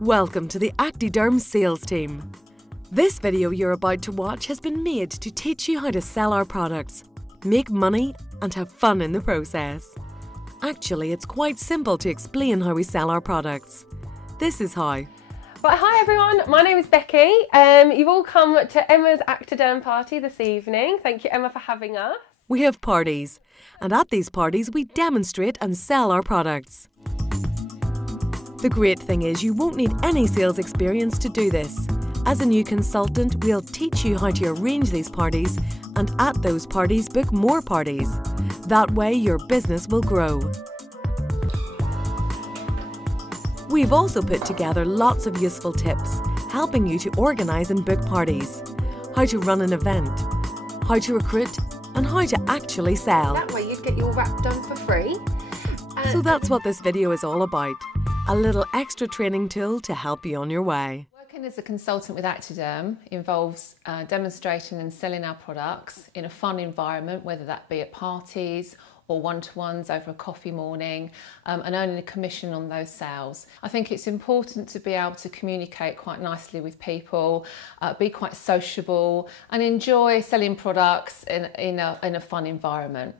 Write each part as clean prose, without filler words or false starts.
Welcome to the ActiDerm sales team. This video you're about to watch has been made to teach you how to sell our products, make money and have fun in the process. Actually, it's quite simple to explain how we sell our products. This is how. Right, hi everyone, my name is Becky. You've all come to Emma's ActiDerm party this evening. Thank you, Emma, for having us. We have parties, and at these parties we demonstrate and sell our products. The great thing is you won't need any sales experience to do this. As a new consultant, we'll teach you how to arrange these parties and at those parties book more parties. That way your business will grow. We've also put together lots of useful tips helping you to organise and book parties, how to run an event, how to recruit and how to actually sell. That way you'd get your wrap done for free. So that's what this video is all about. A little extra training tool to help you on your way. Working as a consultant with ActiDerm involves demonstrating and selling our products in a fun environment, whether that be at parties or one-to-ones over a coffee morning, and earning a commission on those sales. I think it's important to be able to communicate quite nicely with people, be quite sociable and enjoy selling products in a fun environment.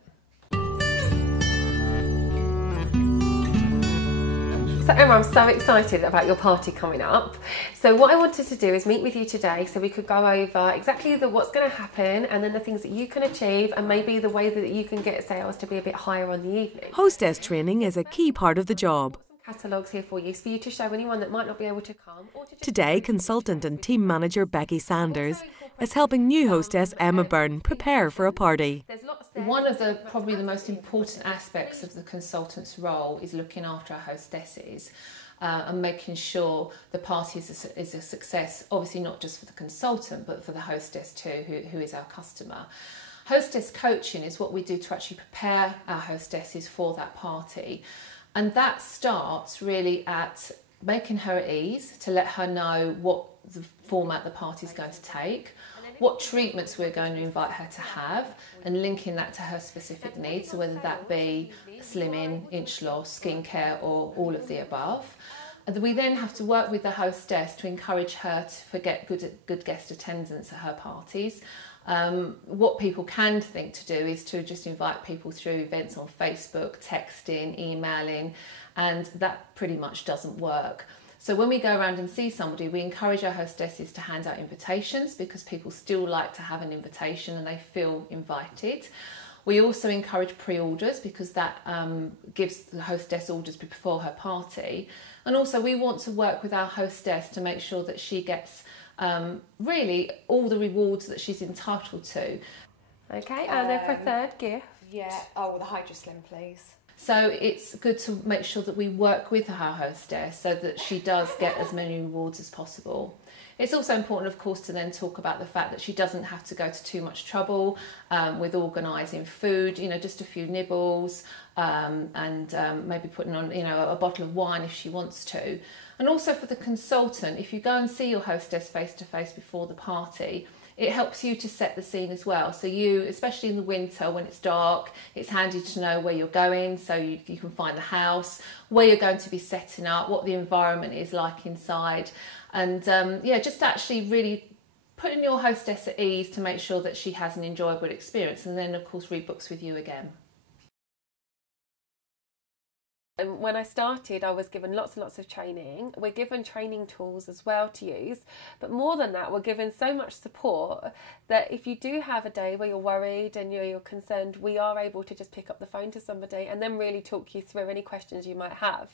So Emma, I'm so excited about your party coming up. So what I wanted to do is meet with you today so we could go over exactly what's going to happen and then the things that you can achieve and maybe the way that you can get sales to be a bit higher on the evening. Hostess training is a key part of the job. Catalogues here for you to show anyone that might not be able to come. Today, consultant and team manager Becky Sanders is helping new hostess Emma Byrne prepare for a party. One of probably the most important aspects of the consultant's role is looking after our hostesses and making sure the party is a success, obviously not just for the consultant but for the hostess too, who is our customer. Hostess coaching is what we do to actually prepare our hostesses for that party. And that starts really at making her at ease, to let her know what the format the party is going to take, what treatments we're going to invite her to have, and linking that to her specific needs, so whether that be slimming, inch loss, skincare or all of the above. And we then have to work with the hostess to encourage her to get good guest attendance at her parties. What people can think to do is to just invite people through events on Facebook, texting, emailing, and that pretty much doesn't work. So when we go around and see somebody, we encourage our hostesses to hand out invitations because people still like to have an invitation and they feel invited. We also encourage pre-orders because that gives the hostess orders before her party. And also we want to work with our hostess to make sure that she gets really all the rewards that she's entitled to. Okay, and then for a third gift. Yeah, oh, the Hydro Slim, please. So it's good to make sure that we work with our hostess so that she does get as many rewards as possible. It's also important, of course, to then talk about the fact that she doesn't have to go to too much trouble with organising food, just a few nibbles and maybe putting on, a bottle of wine if she wants to. And also for the consultant, if you go and see your hostess face to face before the party, it helps you to set the scene as well. So you, especially in the winter when it's dark, it's handy to know where you're going so you can find the house, where you're going to be setting up, what the environment is like inside. And just actually really putting your hostess at ease to make sure that she has an enjoyable experience, and then of course rebooks with you again. When I started, I was given lots and lots of training. We're given training tools as well to use, but more than that, we're given so much support that if you do have a day where you're worried and you're concerned, we are able to just pick up the phone to somebody and then really talk you through any questions you might have.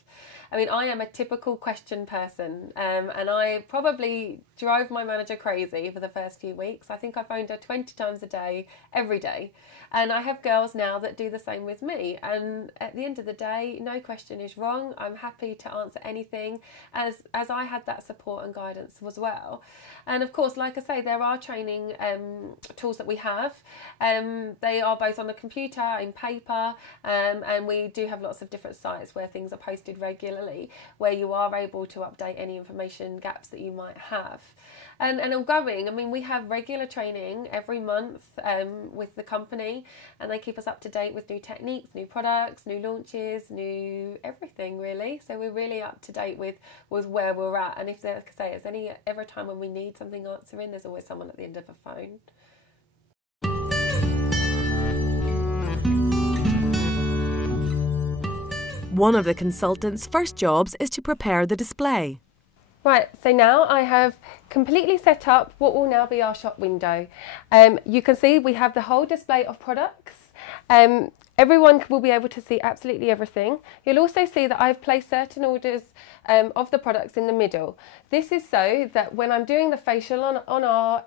I mean, I am a typical question person, and I probably drove my manager crazy for the first few weeks. I think I phoned her 20 times a day, every day. And I have girls now that do the same with me. And at the end of the day, no question question is wrong, I'm happy to answer anything, as I had that support and guidance as well. And of course, like I say, there are training tools that we have. They are both on the computer, in paper, and we do have lots of different sites where things are posted regularly, where you are able to update any information gaps that you might have. And ongoing, I mean, we have regular training every month with the company, and they keep us up to date with new techniques, new products, new launches, new everything really. So we're really up to date with where we're at. And if there, like I say, there's ever a time when we need something answering, there's always someone at the end of a phone. One of the consultant's first jobs is to prepare the display. Right, so now I have completely set up what will now be our shop window. You can see we have the whole display of products. Everyone will be able to see absolutely everything. You'll also see that I've placed certain orders of the products in the middle. This is so that when I'm doing the facial on our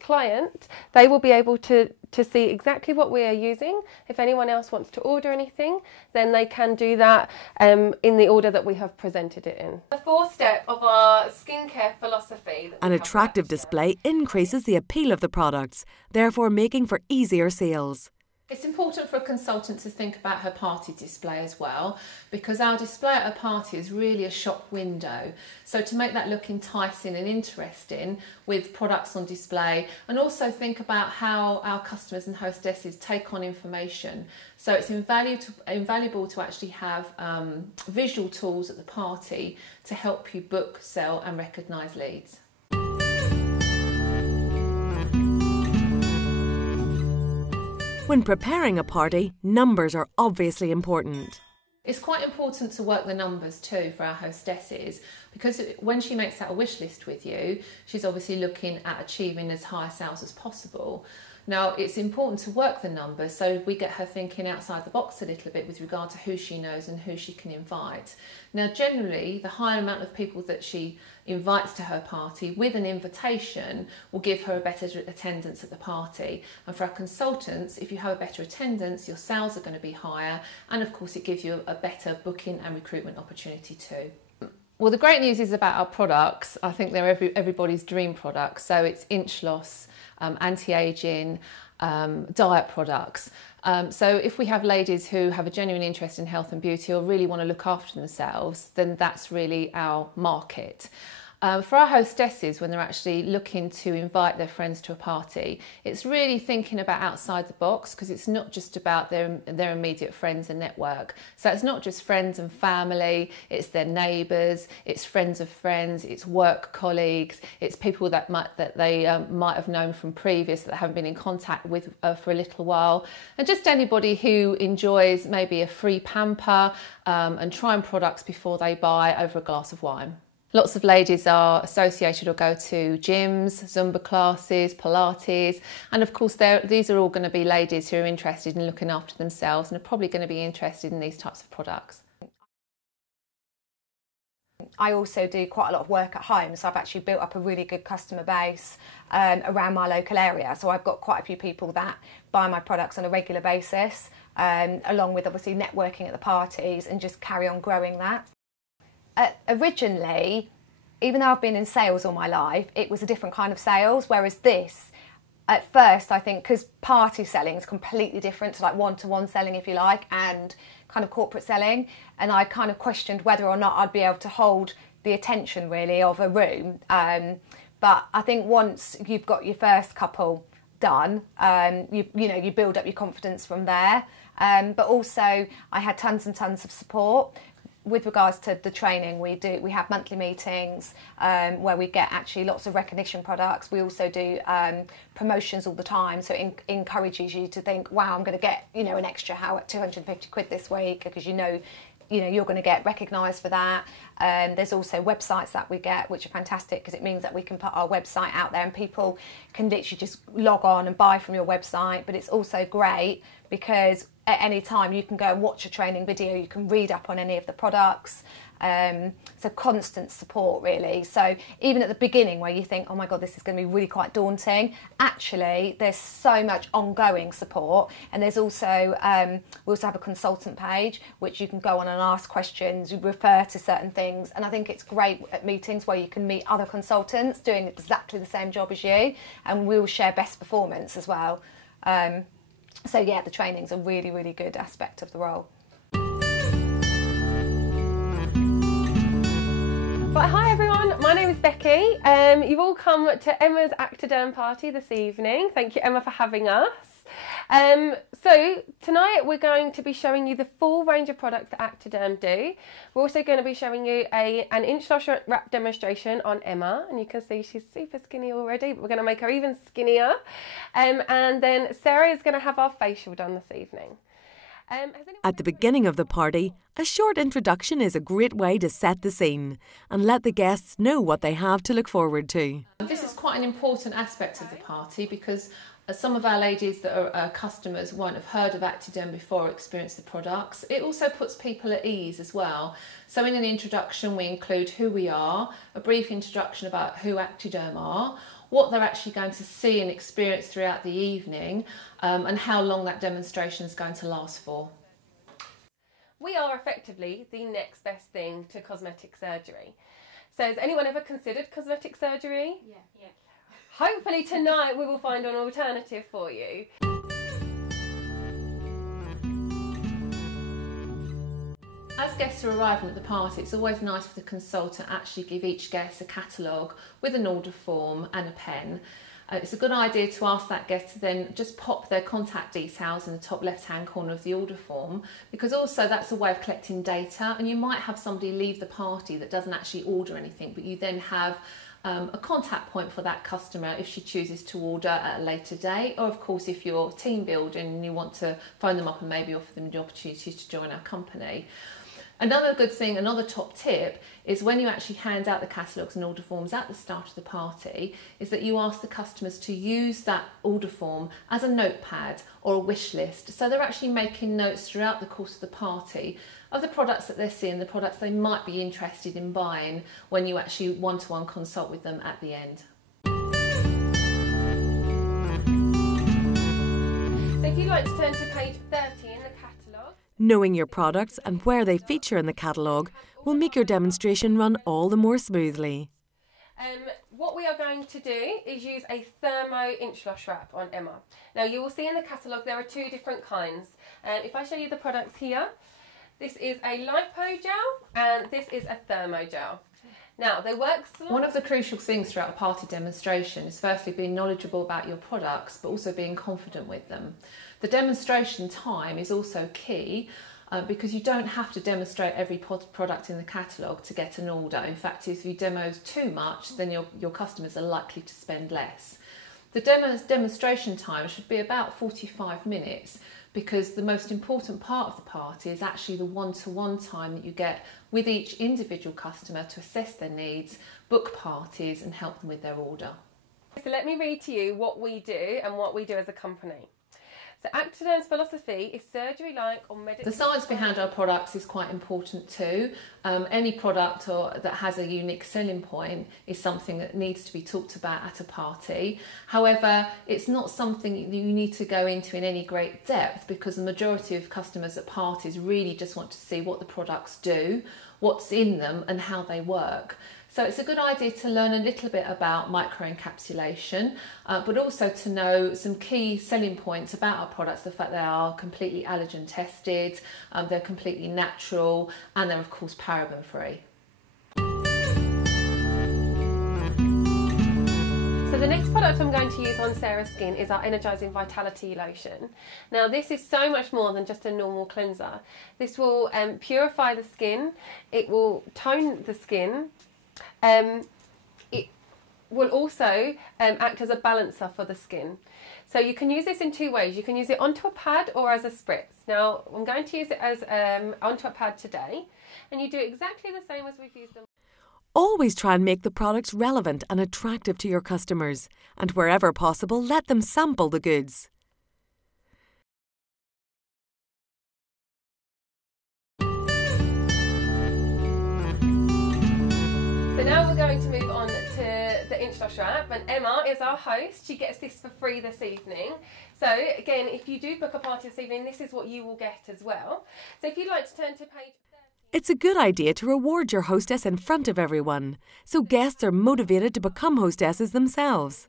client, they will be able to see exactly what we are using. If anyone else wants to order anything, then they can do that in the order that we have presented it in. The fourth step of our skincare philosophy. An attractive display increases the appeal of the products, therefore making for easier sales. It's important for a consultant to think about her party display as well, because our display at a party is really a shop window. So to make that look enticing and interesting with products on display, and also think about how our customers and hostesses take on information. So it's invaluable to actually have visual tools at the party to help you book, sell and recognise leads. When preparing a party, numbers are obviously important. It's quite important to work the numbers too for our hostesses, because when she makes out a wish list with you, she's obviously looking at achieving as high sales as possible. Now, it's important to work the numbers so we get her thinking outside the box a little bit with regard to who she knows and who she can invite. Now, generally, the higher amount of people that she invites to her party with an invitation will give her a better attendance at the party. And for our consultants, if you have a better attendance, your sales are going to be higher, and of course it gives you a better booking and recruitment opportunity too. Well, the great news is about our products. I think they're everybody's dream products. So it's inch loss, anti-aging, diet products. So if we have ladies who have a genuine interest in health and beauty or really want to look after themselves, then that's really our market. For our hostesses, when they're actually looking to invite their friends to a party, it's really thinking about outside the box, because it's not just about their immediate friends and network. So it's not just friends and family, it's their neighbours, it's friends of friends, it's work colleagues, it's people that they might have known from previous that haven't been in contact with for a little while, and just anybody who enjoys maybe a free pamper and trying products before they buy over a glass of wine. Lots of ladies are associated or go to gyms, Zumba classes, Pilates, and of course these are all going to be ladies who are interested in looking after themselves and are probably going to be interested in these types of products. I also do quite a lot of work at home, so I've actually built up a really good customer base around my local area. So I've got quite a few people that buy my products on a regular basis, along with obviously networking at the parties, and just carry on growing that. Originally, even though I've been in sales all my life, it was a different kind of sales, whereas this, at first, I think, because party selling is completely different to like one-to-one selling, if you like, and kind of corporate selling, and I kind of questioned whether or not I'd be able to hold the attention, really, of a room. But I think once you've got your first couple done, you build up your confidence from there. But also, I had tons and tons of support. With regards to the training, we have monthly meetings where we get actually lots of recognition products. We also do promotions all the time, so it encourages you to think, wow, I'm going to get an extra at 250 quid this week, because you're going to get recognised for that. There's also websites that we get, which are fantastic, because it means that we can put our website out there and people can literally just log on and buy from your website. But it's also great because at any time you can go and watch a training video, you can read up on any of the products, So constant support, really. So even at the beginning where you think, oh my God, this is going to be really quite daunting, actually there's so much ongoing support. And there's also, we also have a consultant page which you can go on and ask questions, you refer to certain things. And I think it's great at meetings where you can meet other consultants doing exactly the same job as you, and we will share best performance as well. So yeah, the training's a really, really good aspect of the role. Right, hi everyone, my name is Becky. You've all come to Emma's ActiDerm party this evening. Thank you, Emma, for having us. So tonight we're going to be showing you the full range of products that ActiDerm do. We're also going to be showing you an inch loss wrap demonstration on Emma, and you can see she's super skinny already, but we're going to make her even skinnier. And then Sarah is going to have our facial done this evening. At the beginning of the party, a short introduction is a great way to set the scene and let the guests know what they have to look forward to. This is quite an important aspect of the party because some of our ladies that are customers won't have heard of ActiDerm before or experienced the products. It also puts people at ease as well. So in an introduction we include who we are, a brief introduction about who ActiDerm are, what they're actually going to see and experience throughout the evening, and how long that demonstration is going to last for. We are effectively the next best thing to cosmetic surgery. So has anyone ever considered cosmetic surgery? Yeah. Hopefully tonight we will find an alternative for you. As guests are arriving at the party, it's always nice for the consultant to actually give each guest a catalogue with an order form and a pen. It's a good idea to ask that guest to then just pop their contact details in the top left-hand corner of the order form, because also that's a way of collecting data, and you might have somebody leave the party that doesn't actually order anything, but you then have a contact point for that customer if she chooses to order at a later date, or of course if you're team building and you want to phone them up and maybe offer them the opportunity to join our company. Another good thing, another top tip, is when you actually hand out the catalogues and order forms at the start of the party, is that you ask the customers to use that order form as a notepad or a wish list. So they're actually making notes throughout the course of the party of the products that they're seeing, the products they might be interested in buying when you actually one-to-one consult with them at the end. So if you'd like to turn to page 30 in the catalogue. Knowing your products and where they feature in the catalogue will make your demonstration run all the more smoothly. What we are going to do is use a thermo inch loss wrap on Emma. Now you will see in the catalogue there are two different kinds. If I show you the products here, this is a lipo gel and this is a thermo gel. Now they work. One of the crucial things throughout a party demonstration is firstly being knowledgeable about your products, but also being confident with them. The demonstration time is also key because you don't have to demonstrate every product in the catalogue to get an order. In fact, if you demo too much, then your customers are likely to spend less. The demonstration time should be about 45 minutes because the most important part of the party is actually the one-to-one time that you get with each individual customer to assess their needs, book parties and help them with their order. So let me read to you what we do and what we do as a company. So ActiDerm's philosophy is surgery-like or medical. The science behind our products is quite important too. Any product that has a unique selling point is something that needs to be talked about at a party. However, it's not something you need to go into in any great depth because the majority of customers at parties really just want to see what the products do, what's in them and how they work. So it's a good idea to learn a little bit about microencapsulation, but also to know some key selling points about our products, the fact they are completely allergen tested, they're completely natural, and they're of course paraben free. So the next product I'm going to use on Sarah's skin is our Energising Vitality Lotion. Now this is so much more than just a normal cleanser. This will purify the skin, it will tone the skin, it will also act as a balancer for the skin. So you can use this in two ways. You can use it onto a pad or as a spritz. Now I'm going to use it as onto a pad today, and you do exactly the same as we've used them. Always try and make the products relevant and attractive to your customers, and wherever possible, let them sample the goods. Now we're going to move on to the introduction app, and Emma is our host. She gets this for free this evening. So again, if you do book a party this evening, this is what you will get as well. So if you'd like to turn to page... It's a good idea to reward your hostess in front of everyone, so guests are motivated to become hostesses themselves.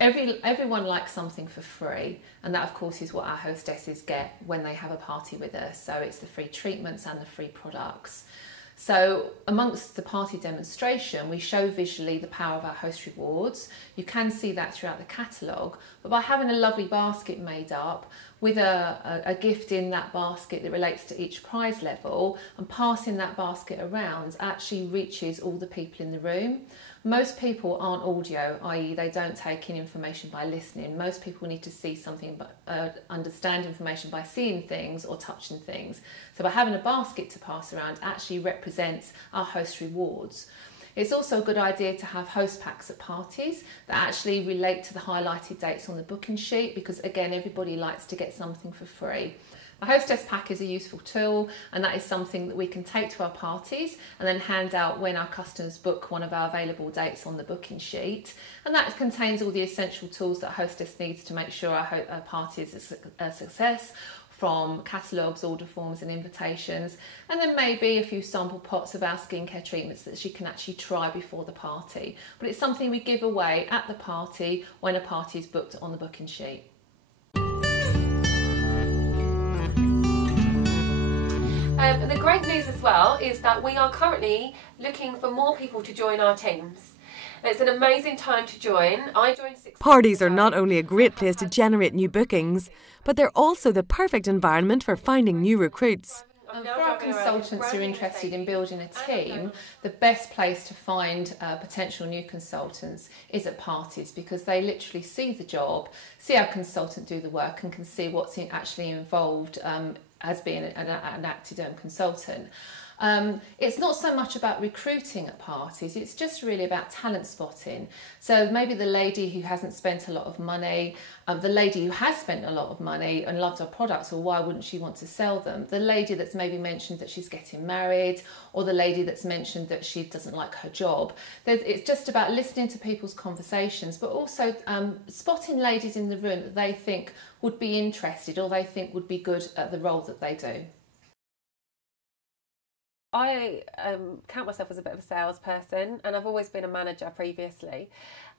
Everyone likes something for free, and that of course is what our hostesses get when they have a party with us. So it's the free treatments and the free products. So amongst the party demonstration, we show visually the power of our host rewards. You can see that throughout the catalogue, but by having a lovely basket made up with a gift in that basket that relates to each prize level, and passing that basket around actually reaches all the people in the room. Most people aren't audio, i.e. they don't take in information by listening. Most people need to see something, but understand information by seeing things or touching things. So by having a basket to pass around actually represents our host rewards. It's also a good idea to have host packs at parties that actually relate to the highlighted dates on the booking sheet, because again, everybody likes to get something for free. A hostess pack is a useful tool, and that is something that we can take to our parties and then hand out when our customers book one of our available dates on the booking sheet. And that contains all the essential tools that a hostess needs to make sure our party is a success, from catalogues, order forms and invitations, and then maybe a few sample pots of our skincare treatments that she can actually try before the party. But it's something we give away at the party when a party is booked on the booking sheet. The great news as well is that we are currently looking for more people to join our teams. It's an amazing time to join. I joined 6 Parties are not only a great place to generate new bookings, but they're also the perfect environment for finding new recruits. For our consultants who are interested in building a team, the best place to find potential new consultants is at parties, because they literally see the job, see our consultant do the work, and can see what's actually involved as being an ActiDerm consultant. It's not so much about recruiting at parties, it's just really about talent spotting. So maybe the lady who hasn't spent a lot of money, the lady who has spent a lot of money and loved our products, or why wouldn't she want to sell them? The lady that's maybe mentioned that she's getting married, or the lady that's mentioned that she doesn't like her job. It's just about listening to people's conversations, but also spotting ladies in the room that they think would be interested or they think would be good at the role that they do. I count myself as a bit of a salesperson, and I've always been a manager previously.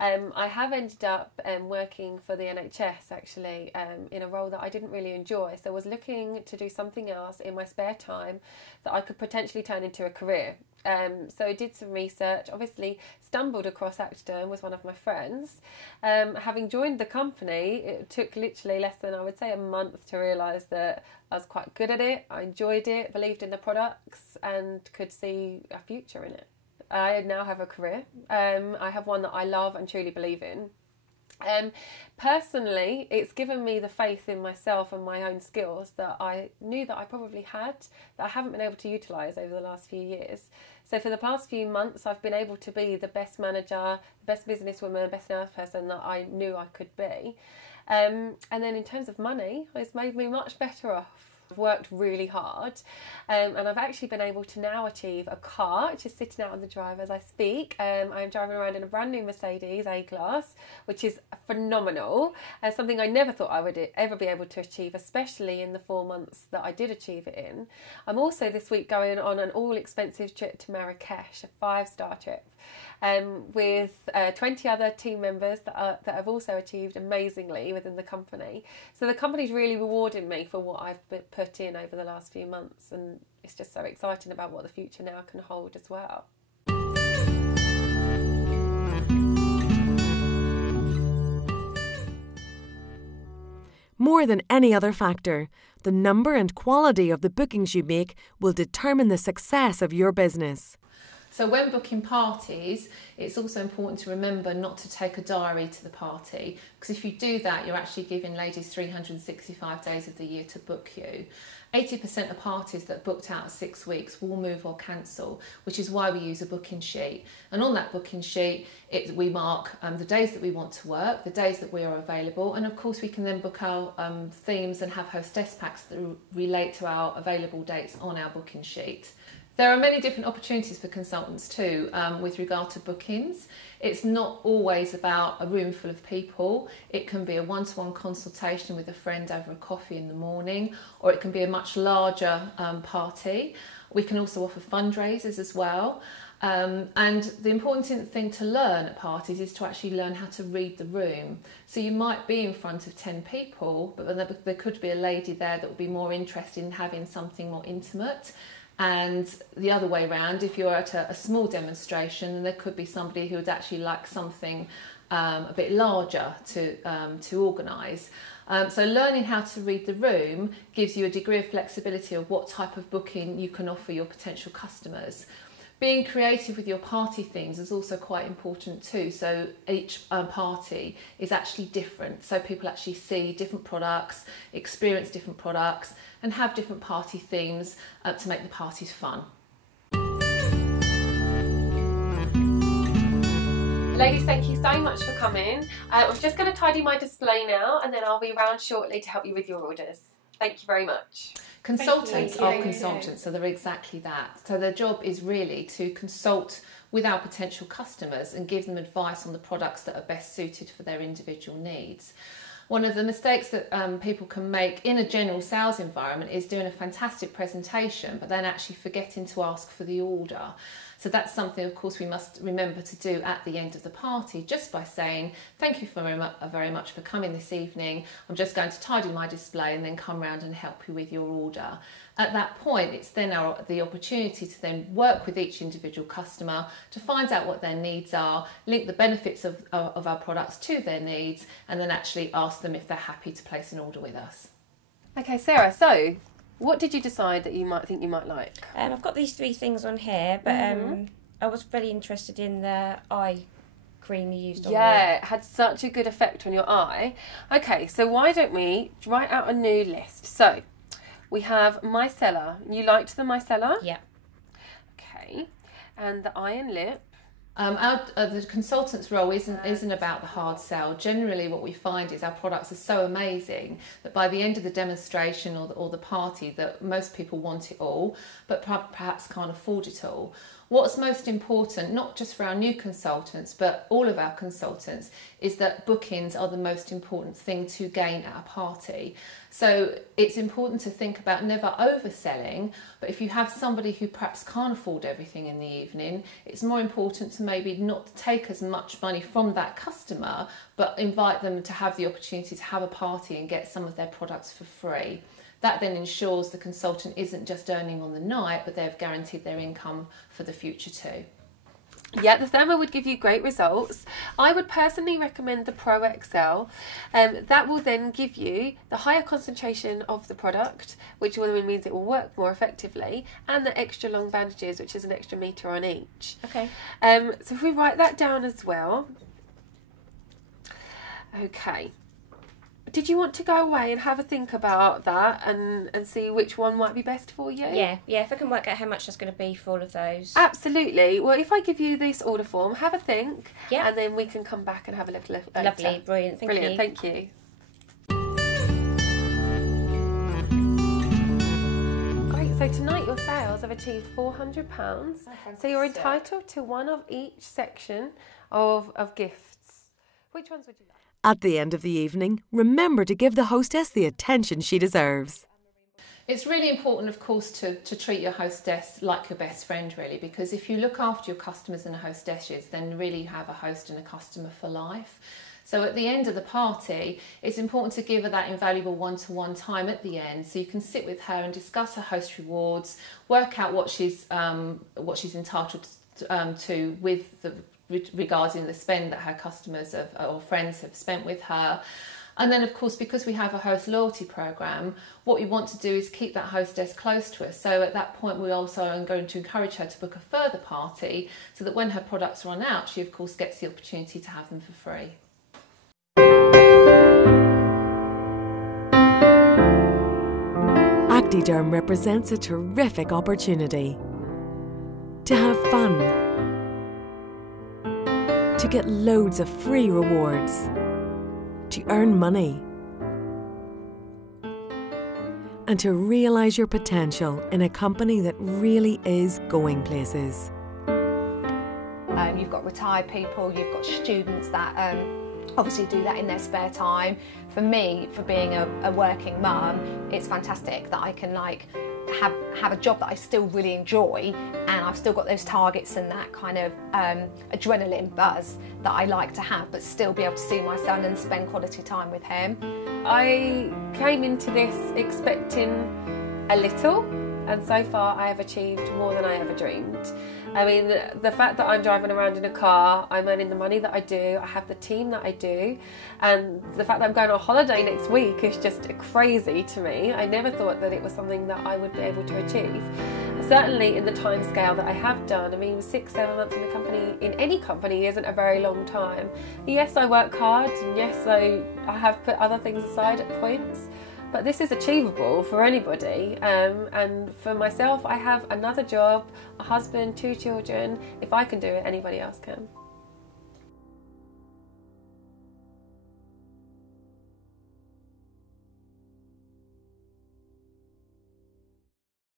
I have ended up working for the NHS actually in a role that I didn't really enjoy, so I was looking to do something else in my spare time that I could potentially turn into a career. So I did some research, obviously stumbled across ActiDerm with one of my friends. Having joined the company, it took literally less than, I would say, a month to realise that I was quite good at it, I enjoyed it, believed in the products and could see a future in it. I now have a career. I have one that I love and truly believe in. Personally, it's given me the faith in myself and my own skills that I knew that I probably had, that I haven't been able to utilise over the last few years. So for the past few months, I've been able to be the best manager, best businesswoman, best nurse person that I knew I could be. And then in terms of money, it's made me much better off. I've worked really hard, and I've actually been able to now achieve a car, which is sitting out on the drive as I speak. I'm driving around in a brand new Mercedes A-Class, which is phenomenal, and something I never thought I would ever be able to achieve, especially in the 4 months that I did achieve it in. I'm also this week going on an all-expensive trip to Marrakesh, a 5-star trip, with 20 other team members that have also achieved amazingly within the company. So the company's really rewarding me for what I've put in over the last few months, and it's just so exciting about what the future now can hold as well. More than any other factor, the number and quality of the bookings you make will determine the success of your business. So when booking parties, it's also important to remember not to take a diary to the party, because if you do that, you're actually giving ladies 365 days of the year to book you. 80% of parties that are booked out at 6 weeks will move or cancel, which is why we use a booking sheet. And on that booking sheet, we mark the days that we want to work, the days that we are available, and of course we can then book our themes and have hostess packs that relate to our available dates on our booking sheet. There are many different opportunities for consultants too with regard to bookings. It's not always about a room full of people. It can be a one-to-one consultation with a friend over a coffee in the morning, or it can be a much larger party. We can also offer fundraisers as well. And the important thing to learn at parties is to actually learn how to read the room. So you might be in front of 10 people, but there could be a lady there that would be more interested in having something more intimate. And the other way around, if you're at a small demonstration, then there could be somebody who would actually like something a bit larger to organise. So learning how to read the room gives you a degree of flexibility of what type of booking you can offer your potential customers. Being creative with your party themes is also quite important too. So each party is actually different. So people actually see different products, experience different products, and have different party themes to make the parties fun. Ladies, thank you so much for coming. I'm just going to tidy my display now, and then I'll be around shortly to help you with your orders. Thank you very much. Consultants are consultants, so they're exactly that. So their job is really to consult with our potential customers and give them advice on the products that are best suited for their individual needs. One of the mistakes that people can make in a general sales environment is doing a fantastic presentation but then actually forgetting to ask for the order. So that's something, of course, we must remember to do at the end of the party, just by saying, thank you very much for coming this evening. I'm just going to tidy my display and then come round and help you with your order. At that point, it's then the opportunity to then work with each individual customer to find out what their needs are, link the benefits of our products to their needs, and then actually ask them if they're happy to place an order with us. Okay, Sarah, so what did you decide that you might think you might like? I've got these 3 things on here, but I was really interested in the eye cream you used on there. Yeah, it had such a good effect on your eye. Okay, so why don't we write out a new list? So we have micellar. You liked the micellar? Yeah. Okay, and the eye and lip. The consultant's role isn't about the hard sell. Generally what we find is our products are so amazing that by the end of the demonstration or the party that most people want it all, but perhaps can't afford it all. What's most important, not just for our new consultants, but all of our consultants, is that bookings are the most important thing to gain at a party. So it's important to think about never overselling, but if you have somebody who perhaps can't afford everything in the evening, it's more important to maybe not take as much money from that customer, but invite them to have the opportunity to have a party and get some of their products for free. That then ensures the consultant isn't just earning on the night, but they've guaranteed their income for the future too. Yeah, the thermo would give you great results. I would personally recommend the Pro XL. That will then give you the higher concentration of the product, which means it will work more effectively, and the extra long bandages, which is an extra metre on each. Okay. So if we write that down as well. Okay. Did you want to go away and have a think about that and see which one might be best for you? Yeah, if I can work out how much that's going to be for all of those. Absolutely. Well, if I give you this order form, have a think, yeah, and then we can come back and have a look later. Lovely, brilliant, thank you. Thank you. Great, so tonight your sales have achieved £400, so you're entitled to one of each section of gifts. Which ones would you like? At the end of the evening, remember to give the hostess the attention she deserves. It's really important, of course, to treat your hostess like your best friend, really, because if you look after your customers and hostesses, then really you have a host and a customer for life. So at the end of the party, it's important to give her that invaluable one-to-one time at the end, so you can sit with her and discuss her host rewards, work out what she's entitled to regarding the spend that her customers or friends have spent with her. And then, of course, because we have a host loyalty program, what we want to do is keep that hostess close to us. So at that point, we also are going to encourage her to book a further party so that when her products run out, she, of course, gets the opportunity to have them for free. ActiDerm represents a terrific opportunity to have fun, to get loads of free rewards, to earn money, and to realise your potential in a company that really is going places. You've got retired people, you've got students that obviously do that in their spare time. For me, for being a working mum, it's fantastic that I can like have a job that I still really enjoy, and I've still got those targets and that kind of adrenaline buzz that I like to have, but still be able to see my son and spend quality time with him. I came into this expecting a little, and so far I have achieved more than I ever dreamed. I mean, the fact that I'm driving around in a car, I'm earning the money that I do, I have the team that I do, and the fact that I'm going on holiday next week is just crazy to me. I never thought that it was something that I would be able to achieve. Certainly in the time scale that I have done. I mean, 6-7 months in the company, in any company, isn't a very long time. Yes, I work hard, and yes, I have put other things aside at points, but this is achievable for anybody, and for myself, I have another job, a husband, 2 children. If I can do it, anybody else can.